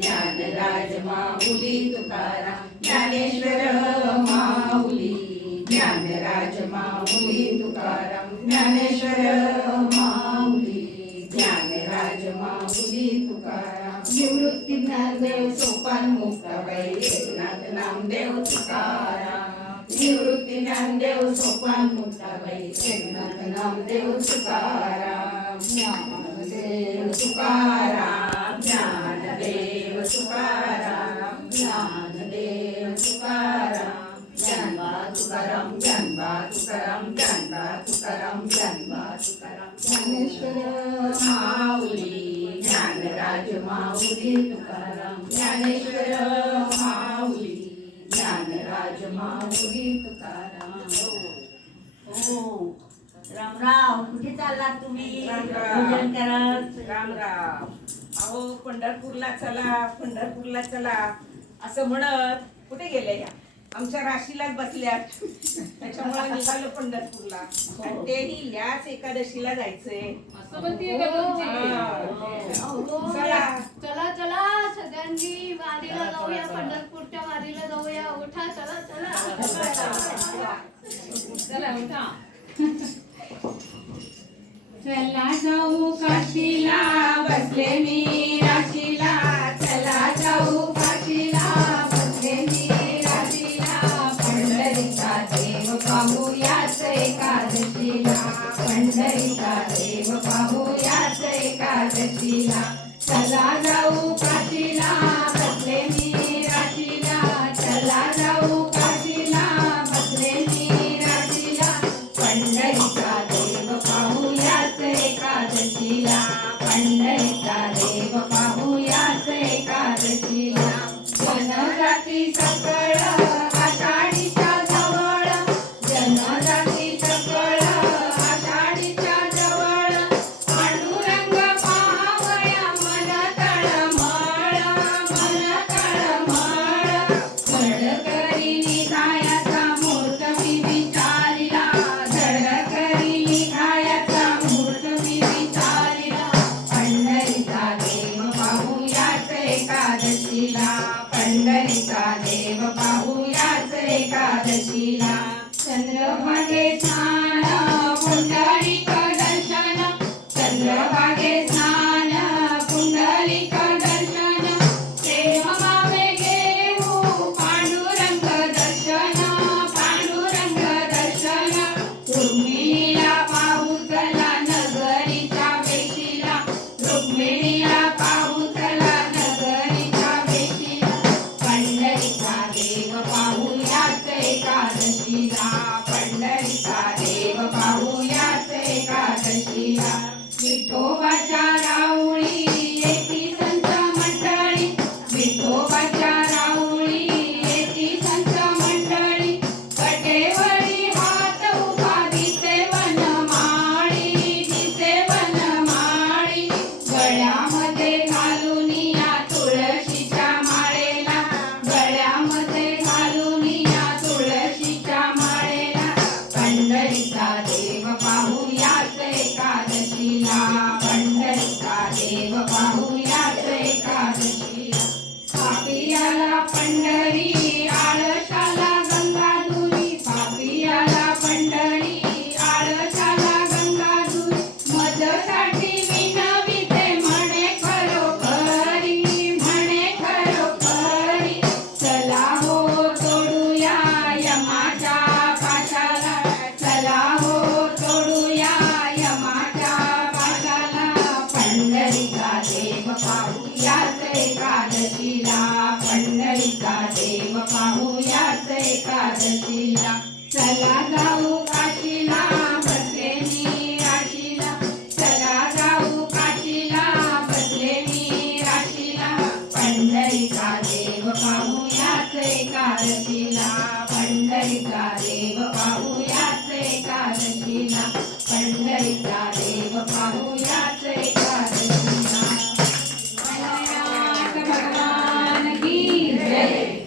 ज्ञानराज माऊली तुकाराम ज्ञानेश्वर माऊली ज्ञानराज माऊली तुकाराम ज्ञानेश्वर माऊली ज्ञानराज माऊली तुकाराम निवृत्ती ज्ञानदेव सोपान मुक्ताबाई एकनाथ नामदेव तुकाराम निवृत्ती ज्ञानदेव सोपान मुक्ताबाई एकनाथ नामदेव तुकाराम ज्ञानदेव तुकाराम ज्ञानदेव तुकाराम ज्ञानदेव तुकाराम ज्ञानबा तुकाराम ज्ञानबा तुकाराम ज्ञानबा तुकाराम ज्ञानबा तुकाराम ज्ञानेश्वर माऊली ज्ञानराज माऊली तुकाराम ज्ञानेश्वर माऊली ज्ञानराज माऊली तुकाराम. हो रामराव, कुठे चाललात तुम्ही? रामराव. पूजन करत. रामराव. अहो पंढरपूरला चला, पंढरपूरला चला असं म्हणत कुठे गेले या आमच्या राशीलाच बसल्या. त्याच्यामुळे निघालो पंढरपूरला आणि तेही याच एकादशीला जायचंय. चला चला चला सगळ्यांनी वारीला जाऊया, पंढरपूरच्या वारीला जाऊया. उठा, चला चला चला उठा. चला जाऊ काशीला बसले मी राशीला. चला जाऊ काशीला बसले मी राशीला. पंढरीचा देव पाहू याच एकादशीला. पंढरीचा देव पाहू याच एकादशीला. चला जाऊ काशीला बसले मी राशीला. चला जाऊ काशीला बसले मी राशीला. पंढरीचा देव पाहू याच एकादशीला. पंढरीचा देव पाहू याच एकादशीला. जनजाती सकळ आषाढीच्या जवळ. जनजाती सकळ आषाढीच्या जवळ. पांडुरंग पाहावया मन तळमळ. मन तळमळ. धडकरी निघायाचा मुहूर्त मी विचारिला. धडकरी निघायाचा मुहूर्त मी विचारिला. पंढरीचा देव पाहू याच एकादशीला. पंढरीचा देव पाहू याच एकादशीला. चंद्रभागे स्नान पुंडलिक दर्शन. चंद्रभागे स्नान पुंडलिक दर्शन. प्रेम भावे घेऊ पांडुरंग दर्शन. पांडुरंग दर्शन. रुक्मिणीला पाहू चला नगरीच्या वेशीला. रुक्मिणीला पाहू चला नगरीच्या वेशीला. पंढरीचा देव पाहू याच एकादशीला. पंढरीचा देव पाहू याच एकादशीला. विठोबाच्या राऊळी येती संत मंडळी. विठोबाच्या राऊळी येती संत मंडळी. कटेवरी हात उभा दिसे वनमाळी. दिसे वनमाळी. गळ्यामध्ये घालून या तुळशीच्या माळेला. गळ्यामध्ये घालून या तुळशीच्या माळेला. पंढरीचा देव पाहू याच एकादशीला. पंढरीचा देव पाहू याच एकादशीला. पापियाला पंढरी आळशाला गंगाधुरी. पापियाला पंढरी आळशाला गंगाधुरी. मजसाठी विनविते म्हणे खरोखरी. म्हणे खरोखरी. चला हो तोडूया यमाच्या पाशाला. चला हो तोडूया यमाच्या पाशाला. पंढरीचा देव पाहू याच एकादशीला. पंढरीचा देव पाहू याच एकादशीला. चला जाऊ काशीला बसले मी राशीला. चला जाऊ काशीला बसले मी राशीला. पंढरीचा देव पाहू याच एकादशीला. पंढरीचा देव पाहू याच एकादशीला. पंढरीचा देव